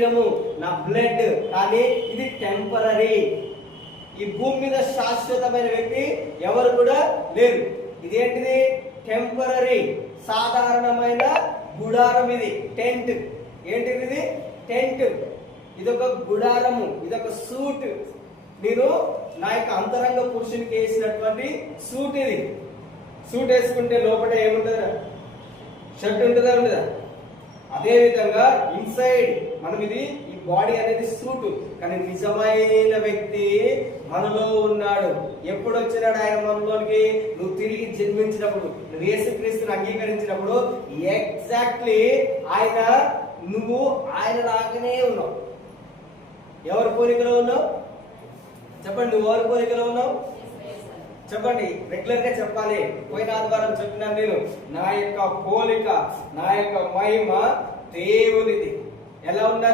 శరీరము, నా బ్లడ్. కానీ ఇది టెంపరరీ. ఈ భూమి మీద శాశ్వతమైన వ్యక్తి ఎవరు కూడా లేరు. ఇదేంటిది? టెంపరరీ, సాధారణమైన గుడారం. ఇది టెంట్. ఏంటిది? ఇది టెంట్. ఇదొక గుడారము, ఇదొక సూట్. నేను నా యొక్క అంతరంగ పురుషునికి వేసినటువంటి సూట్. ఇది సూట్ వేసుకుంటే లోపల ఏముంటుందా? షర్ట్ ఉంటుందా? ఉండదా? అదే విధంగా ఇన్సైడ్ మనం ఈ బాడీ అనేది సూట్. కానీ నిజమైన వ్యక్తి మనలో ఉన్నాడు. ఎప్పుడు వచ్చినాడు ఆయన మనలోనికి? నువ్వు తిరిగి జన్మించినప్పుడు, నువ్వు యేసుక్రీస్తుని అంగీకరించినప్పుడు ఎగ్జాక్ట్లీ నువ్వు ఆయన లాగానే ఉన్నావు. ఎవరి పోలికలో ఉన్నావు? చెప్పండి, నువ్వు ఎవరి పోలికలో ఉన్నావు? చెప్పండి, రెగ్యులర్ గా చెప్పాలి. పోయిన ఆదివారం చెప్పినాను నేను, నా యొక్క పోలిక, నా యొక్క మహిమ దేవునిది. ఎలా ఉండాలి?